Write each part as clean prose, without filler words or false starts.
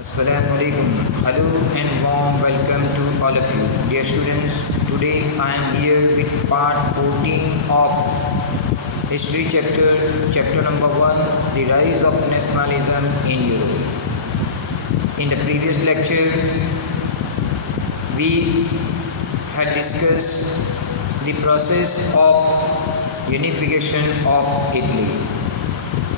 Assalamu alaikum. Hello and warm welcome to all of you. Dear students, today I am here with part 14 of history chapter number 1, the rise of nationalism in Europe. In the previous lecture, we had discussed the process of unification of Italy.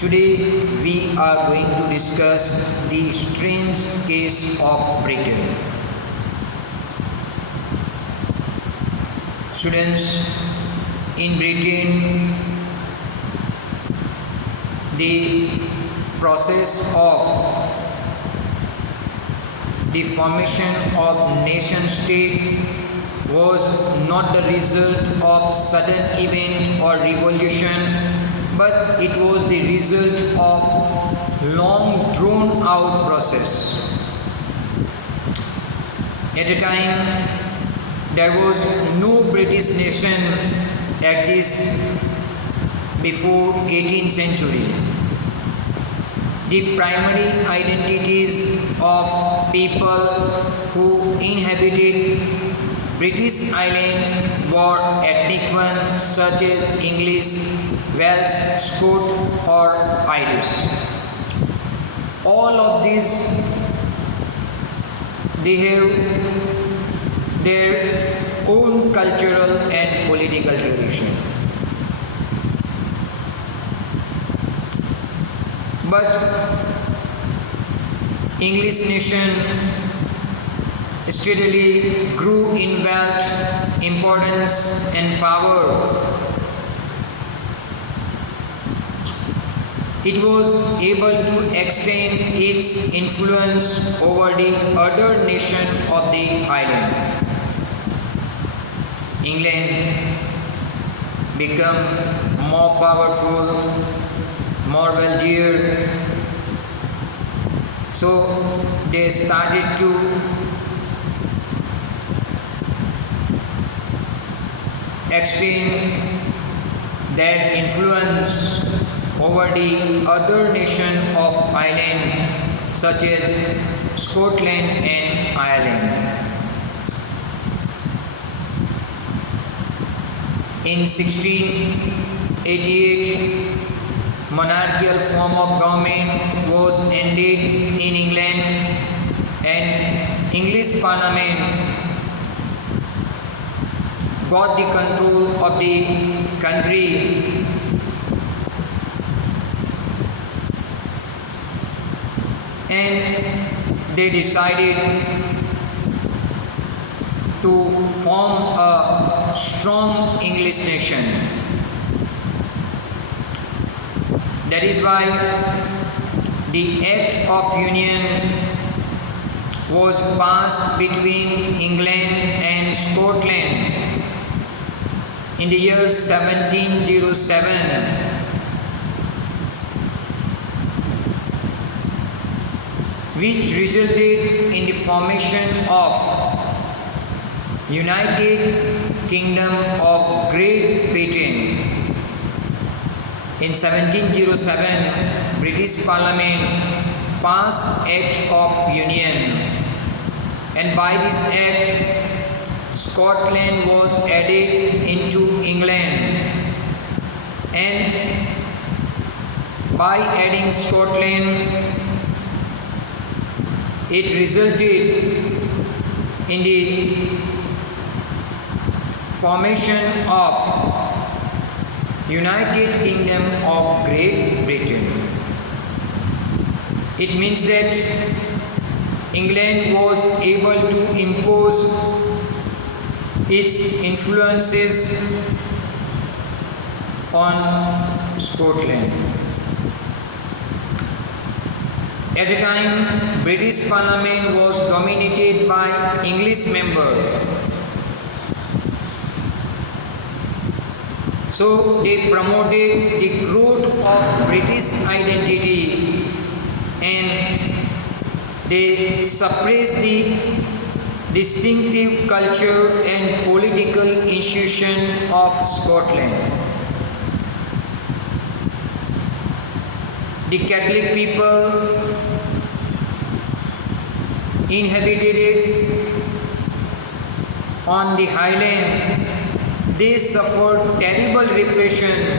Today we are going to discuss the strange case of Britain. Students, in Britain, the process of the formation of nation state was not the result of sudden event or revolution, but it was the result of long drawn out process. At a time, there was no British nation exist before 18th century. The primary identities of people who inhabited British Island were ethnic ones such as English, Welsh, Scot or Irish. All of these, they have their own cultural and political tradition. But English nation steadily grew in wealth, importance and power. It was able to extend its influence over the other nations of the island. England became more powerful, more wealthier, so they started to extend their influence over the other nation of Ireland such as Scotland and Ireland. In 1688, monarchical form of government was ended in England and English Parliament got the control of the country. And they decided to form a strong English nation. That is why the Act of Union was passed between England and Scotland in the year 1707. Which resulted in the formation of United Kingdom of Great Britain. In 1707, British Parliament passed Act of Union, and by this Act, Scotland was added into England, and by adding Scotland, it resulted in the formation of United Kingdom of Great Britain. It means that England was able to impose its influences on Scotland. At the time, British Parliament was dominated by English members. So they promoted the growth of British identity and they suppressed the distinctive culture and political institution of Scotland. The Catholic people inhabited it on the highland, they suffered terrible repression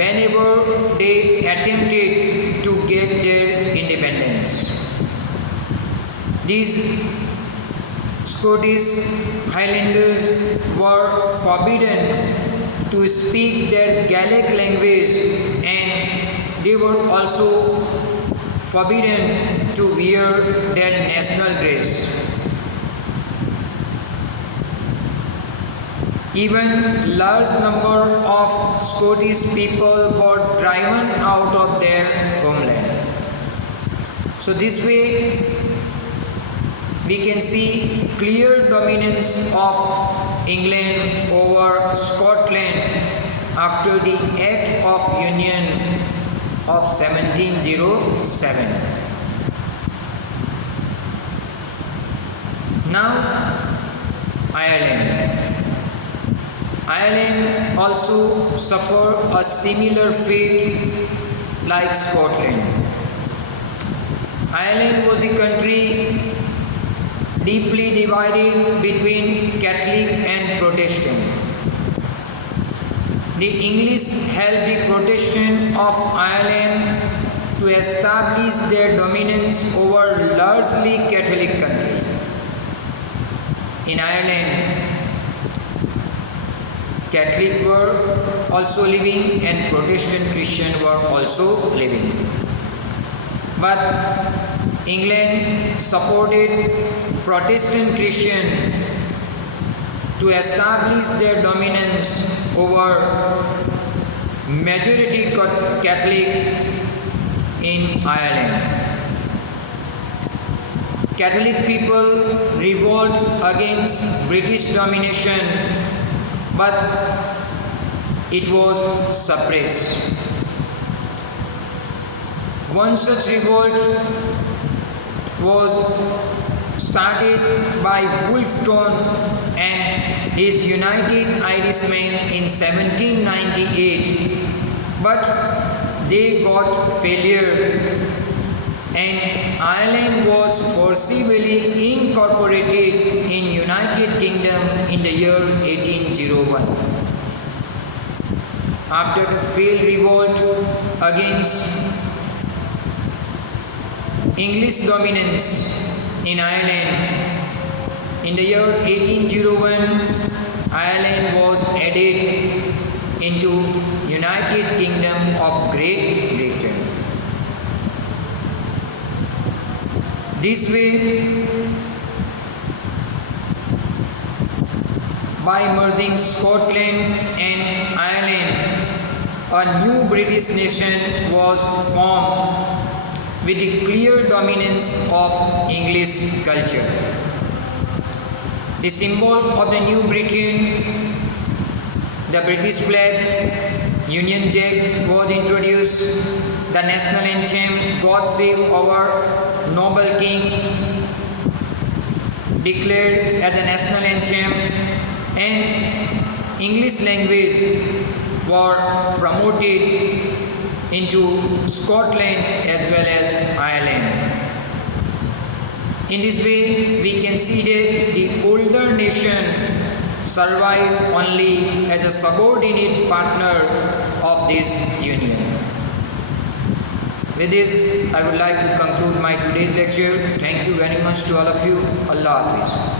whenever they attempted to get their independence. These Scottish Highlanders were forbidden to speak their Gaelic language, and they were also forbidden to wear their national dress. Even large number of Scottish people were driven out of their homeland. So this way we can see clear dominance of England over Scotland after the Act of Union of 1707. Now, Ireland. Ireland also suffered a similar fate like Scotland. Ireland was the country deeply divided between Catholic and Protestant. The English helped the Protestant of Ireland to establish their dominance over largely Catholic country. In Ireland, Catholic were also living and Protestant Christian were also living. But England supported Protestant Christian to establish their dominance over majority Catholic in Ireland. Catholic people revolt against British domination, but it was suppressed. One such revolt was started by Wolfton and his United Irishmen in 1798, but they got failure and Ireland was forcibly incorporated in United Kingdom in the year 1801. After the failed revolt against English dominance in Ireland, in the year 1801, Ireland was added into United Kingdom of Great Britain. This way, by merging Scotland and Ireland, a new British nation was formed with the clear dominance of English culture. The symbol of the New Britain, the British flag, Union Jack was introduced, the national anthem, God Save Our Noble King, declared as the national anthem, and English language were promoted into Scotland as well as Ireland. In this way, we can see that the older nation survived only as a subordinate partner of this union. With this, I would like to conclude my today's lecture. Thank you very much to all of you. Allah Hafiz.